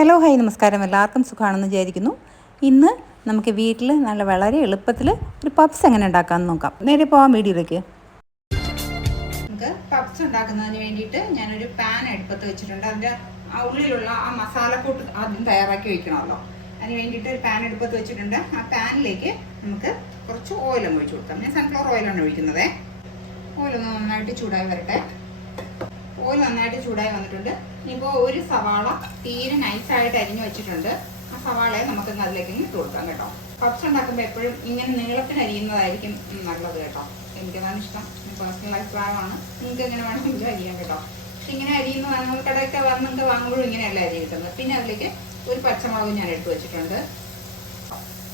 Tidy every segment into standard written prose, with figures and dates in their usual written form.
Hello hi നമസ്കാരം. എല്ലാവർക്കും സുഖമാണെന്ന് വിചാരിക്കുന്നു. ഇന്ന് നമുക്ക് വീട്ടിൽ വളരെ എളുപ്പത്തിൽ ഒരു പപ്സ് എങ്ങനെ ഉണ്ടാക്കാമെന്ന് നോക്കാം. നേരെ പോകാം വീഡിയോയിലേക്ക്. നമുക്ക് പപ്സ് ഉണ്ടാക്കുന്നതിന് വേണ്ടിയിട്ട് ഞാനൊരു പാൻ അടുപ്പത്ത് വെച്ചിട്ടുണ്ട്. അതിൻ്റെ ഉള്ളിലുള്ള ആ മസാലക്കൂട്ട് ആദ്യം തയ്യാറാക്കി വയ്ക്കണമല്ലോ. അതിന് വേണ്ടിയിട്ട് ഒരു പാൻ അടുപ്പത്ത് വെച്ചിട്ടുണ്ട്. ആ പാനിലേക്ക് നമുക്ക് കുറച്ച് ഓയിലൊന്ന് ഒഴിച്ചു കൊടുക്കാം. ഞാൻ സൺഫ്ലവർ ഓയിലാണ് ഒഴിക്കുന്നത്. ഓയിലൊന്ന് നന്നായിട്ട് ചൂടായി വരട്ടെ. ഓയിൽ നന്നായിട്ട് ചൂടായി വന്നിട്ടുണ്ട്. ഇനിയിപ്പോൾ ഒരു സവാള തീരെ നൈസായിട്ട് അരിഞ്ഞു വെച്ചിട്ടുണ്ട്. ആ സവാളയെ നമുക്കൊന്ന് അതിലേക്ക് ഇട്ട് കൊടുക്കാം കേട്ടോ. പപ്സ് ഉണ്ടാക്കുമ്പോൾ എപ്പോഴും ഇങ്ങനെ നീളത്തിന് അരിയുന്നതായിരിക്കും നല്ലത് കേട്ടോ. എനിക്കതാണ് ഇഷ്ടം. പേഴ്സണൽ അഭിപ്രായമാണ്. നിങ്ങൾക്ക് എങ്ങനെ വേണമെങ്കിലും അരിയാം കേട്ടോ. പക്ഷെ ഇങ്ങനെ അരിയുന്നതാണ് നമ്മൾ കടയൊക്കെ വന്നിട്ട് വാങ്ങുമ്പോഴും ഇങ്ങനെയല്ല അരി കിട്ടുന്നത്. പിന്നെ അതിലേക്ക് ഒരു പച്ചമുളക് ഞാൻ എടുത്ത് വെച്ചിട്ടുണ്ട്.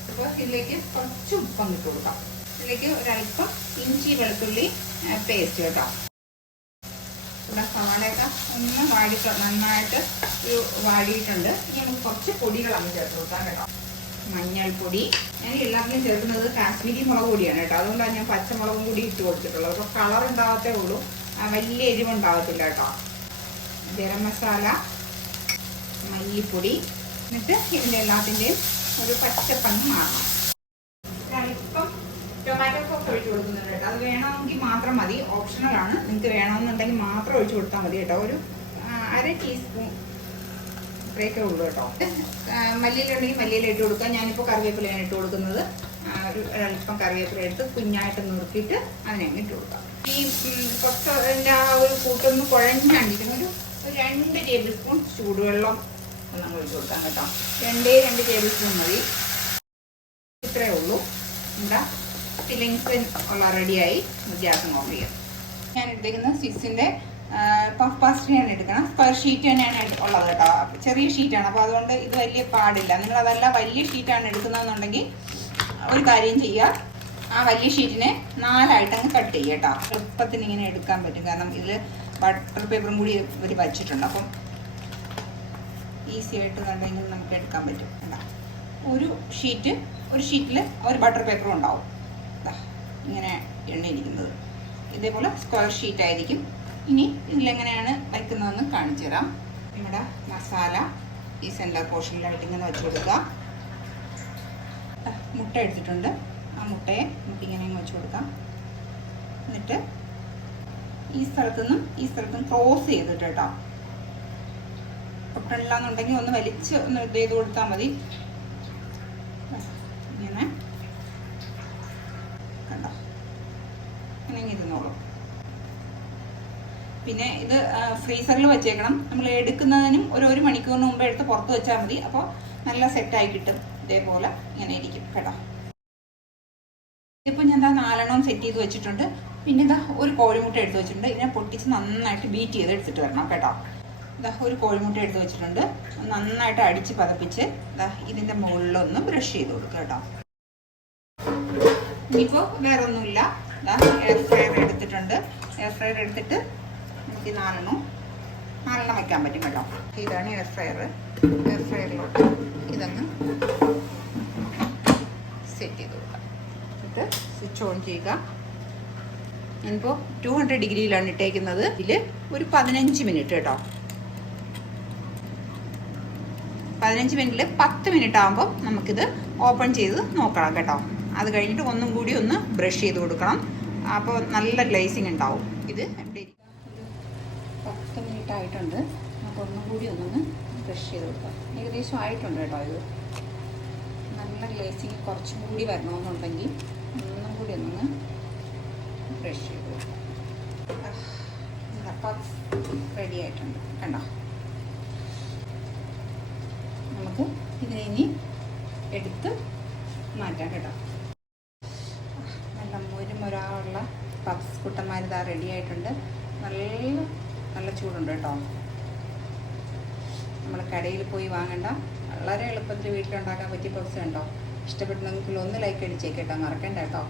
അപ്പോൾ ഇതിലേക്ക് കുറച്ച് ഉപ്പം ഇട്ട് കൊടുക്കാം. ഇതിലേക്ക് ഒരല്പം ഇഞ്ചി വെളുത്തുള്ളി പേസ്റ്റ് കേട്ടോ. ഇവിടെ സവാളയൊക്കെ ഒന്ന് നന്നായിട്ട് ഒരു വാടിയിട്ടുണ്ട്. ഇനി നമുക്ക് കുറച്ച് പൊടികളൊന്ന് ചേർത്ത് കൊടുക്കാം കേട്ടോ. മഞ്ഞൾപ്പൊടി ഞാൻ എല്ലാത്തിനും ചേർക്കുന്നത് കാശ്മീരി മുളക് പൊടിയാണ് കേട്ടോ. അതുകൊണ്ടാണ് ഞാൻ പച്ചമുളകും കൂടി ഇട്ട് കൊടുത്തിട്ടുള്ളത്. അപ്പോൾ കളർ ഉണ്ടാകത്തേ ഉള്ളൂ, വലിയ എരിവുണ്ടാകത്തില്ല കേട്ടോ. ഗരം മസാല, മല്ലിപ്പൊടി, എന്നിട്ട് ഇതിൻ്റെ എല്ലാത്തിൻ്റെയും ഒരു പച്ചപ്പങ്ങ് മാറണം. അല്പം ടൊമാറ്റോ സോസ് ഒഴിച്ച് കൊടുക്കുന്നുണ്ട് കേട്ടോ. അത് വേണമെങ്കിൽ മാത്രം മതി, ഓപ്ഷണലാണ്. നിങ്ങൾക്ക് വേണമെന്നുണ്ടെങ്കിൽ മാത്രം ഒഴിച്ച് കൊടുത്താൽ മതി കേട്ടോ. ഒരു അര ടീസ്പൂൺ ഇത്രയൊക്കെ ഉള്ളൂ കേട്ടോ. മല്ലിയിലുണ്ടെങ്കിൽ മല്ലിയില ഇട്ട് കൊടുക്കുക. ഞാനിപ്പോൾ കറിവേപ്പിലയാണ് ഇട്ട് കൊടുക്കുന്നത്. ഒരല്പം കറിവേപ്പില എടുത്ത് കുഞ്ഞായിട്ട് നുറുക്കിയിട്ട് അതിനങ്ങ് ഇട്ട് കൊടുക്കാം. ഈ കുറച്ച് ആ ഒരു കൂട്ടൊന്ന് കുഴഞ്ഞണ്ടിരിക്കുന്ന ഒരു 2 ടേബിൾ സ്പൂൺ ചൂടുവെള്ളം നമ്മൾ ഒഴിച്ച് കൊടുക്കാം കേട്ടോ. 2 ടേബിൾ സ്പൂൺ മതി. ഇത്രയേ ഉള്ളൂ. നമ്മുടെ ഫില്ലിങ്സ് ഉള്ള റെഡിയായി. ഗ്യാസ് ഓഫ് ചെയ്യാം. ഞാൻ എടുത്തേക്കുന്നത് സ്വിസിൻ്റെ പഫ് പാസ്ട്രിയാണ് എടുക്കണം. സ്ക്വയർ ഷീറ്റ് തന്നെയാണ് ഉള്ളത് കേട്ടോ. ചെറിയ ഷീറ്റാണ്, അപ്പോൾ അതുകൊണ്ട് ഇത് വലിയ പാടില്ല. നിങ്ങൾ അതല്ല വലിയ ഷീറ്റാണ് എടുക്കുന്നതെന്നുണ്ടെങ്കിൽ ഒരു കാര്യം ചെയ്യുക, ആ വലിയ ഷീറ്റിനെ 4ആയിട്ട് അങ്ങ് കട്ട് ചെയ്യുക കേട്ടോ. എളുപ്പത്തിന് ഇങ്ങനെ എടുക്കാൻ പറ്റും. കാരണം ഇതിൽ ബട്ടർ പേപ്പറും കൂടി ഇവർ വച്ചിട്ടുണ്ട്. അപ്പം ഈസി ആയിട്ട് കണ്ടെങ്കിൽ നമുക്ക് എടുക്കാൻ പറ്റും കേട്ടോ. ഒരു ഷീറ്റിൽ ഒരു ബട്ടർ പേപ്പറും ഉണ്ടാവും. ഇങ്ങനെ എണ്ണയിരിക്കുന്നത് ഇതേപോലെ സ്ക്വയർ ഷീറ്റ് ആയിരിക്കും. ഇനി ഇതിലെങ്ങനെയാണ് വയ്ക്കുന്നതെന്ന് കാണിച്ചു തരാം. നമ്മുടെ മസാല ഈ സെൻറ്റർ പോർഷനിലായിട്ട് ഇങ്ങനെ വെച്ച് കൊടുക്കുക. മുട്ട എടുത്തിട്ടുണ്ട്. ആ മുട്ടയെ നമുക്കിങ്ങനെ വെച്ച് കൊടുക്കാം. എന്നിട്ട് ഈ സ്ഥലത്തും ക്രോസ് ചെയ്തിട്ട് കേട്ടോ. പൊട്ടണില്ല എന്നുണ്ടെങ്കിൽ ഒന്ന് വലിച്ച് ഒന്ന് ഇത് ചെയ്ത് കൊടുത്താൽ മതി. ഇങ്ങനെ കണ്ടോ, ഇങ്ങനെ ഇരുന്നോളൂ. പിന്നെ ഇത് ഫ്രീസറിൽ വെച്ചേക്കണം. നമ്മൾ എടുക്കുന്നതിനും ഒരു മണിക്കൂറിന് മുമ്പ് എടുത്ത് പുറത്ത് വെച്ചാൽ മതി. അപ്പോൾ നല്ല സെറ്റായി കിട്ടും. ഇതേപോലെ ഇങ്ങനെ ഇരിക്കും കേട്ടോ. ഇതിപ്പോൾ ഞാൻ 4 സെറ്റ് ചെയ്ത് വെച്ചിട്ടുണ്ട്. പിന്നെ ഇതാ ഒരു കോഴിമുട്ട എടുത്ത് വെച്ചിട്ടുണ്ട്. ഇതിനെ പൊട്ടിച്ച് നന്നായിട്ട് ബീറ്റ് ചെയ്ത് എടുത്തിട്ട് വരണം കേട്ടോ. ഇതാ ഒരു കോഴിമുട്ട എടുത്ത് വെച്ചിട്ടുണ്ട്. നന്നായിട്ട് അടിച്ച് പതപ്പിച്ച് ഇതിൻ്റെ മുകളിലൊന്ന് ബ്രഷ് ചെയ്ത് കൊടുക്കുക കേട്ടോ. ഇനിയിപ്പോൾ വേറെ ഒന്നുമില്ല. എയർ ഫ്രയർ എടുത്തിട്ടുണ്ട്. എയർ ഫ്രയർ എടുത്തിട്ട് നമുക്ക് 4 വയ്ക്കാൻ പറ്റും കേട്ടോ. ഇതാണ് എയർ ഫ്രയർ. എയർ ഫ്രയറിലോട്ട് ഇതൊന്ന് സെറ്റ് ചെയ്ത് കൊടുക്കാം. എന്നിട്ട് സ്വിച്ച് ഓൺ ചെയ്യുക. ഞാനിപ്പോൾ 200 ഡിഗ്രിയിലാണ് ഇട്ടേക്കുന്നത്. ഇതിൽ ഒരു 15 മിനിറ്റ് കേട്ടോ. 15 മിനിറ്റിൽ 10 മിനിറ്റ് ആകുമ്പോൾ നമുക്കിത് ഓപ്പൺ ചെയ്ത് നോക്കണം കേട്ടോ. അത് കഴിഞ്ഞിട്ട് ഒന്നും കൂടി ഒന്ന് ബ്രഷ് ചെയ്ത് കൊടുക്കണം. അപ്പോൾ നല്ല ഗ്ലേസിങ് ഉണ്ടാവും. ഇത് എവിടെ 10 മിനിറ്റ് ആയിട്ടുണ്ട്. അപ്പോൾ ഒന്നും കൂടി ഒന്നൊന്ന് ബ്രഷ് ചെയ്ത് കൊടുക്കാം. ഏകദേശം ആയിട്ടുണ്ട് കേട്ടോ. ഇത് നല്ല ഗ്ലേസിങ് കുറച്ചും കൂടി വരണമെന്നുണ്ടെങ്കിൽ ഒന്നും കൂടി ഒന്നൊന്ന് ബ്രഷ് ചെയ്ത് കൊടുക്കാം. അപ്പോൾ റെഡി ആയിട്ടുണ്ട് കണ്ടോ. നമുക്ക് ഇതിനെ ഇനി എടുത്ത് മാറ്റാം കേട്ടോ. നല്ല മുരുമുരാനുള്ള പപ്സ് കുട്ടന്മാർ ഇതാ റെഡി ആയിട്ടുണ്ട്. നല്ല ചൂടുണ്ട് കേട്ടോ. നമ്മൾ കടയിൽ പോയി വാങ്ങണ്ട, വളരെ എളുപ്പത്തിൽ വീട്ടിലുണ്ടാക്കാൻ പറ്റിയ പപ്സ് ഉണ്ടോ. ഇഷ്ടപ്പെട്ടെങ്കിൽ ഒന്ന് ലൈക്ക് അടിച്ചേക്കേട്ടോ, മറക്കണ്ട കേട്ടോ.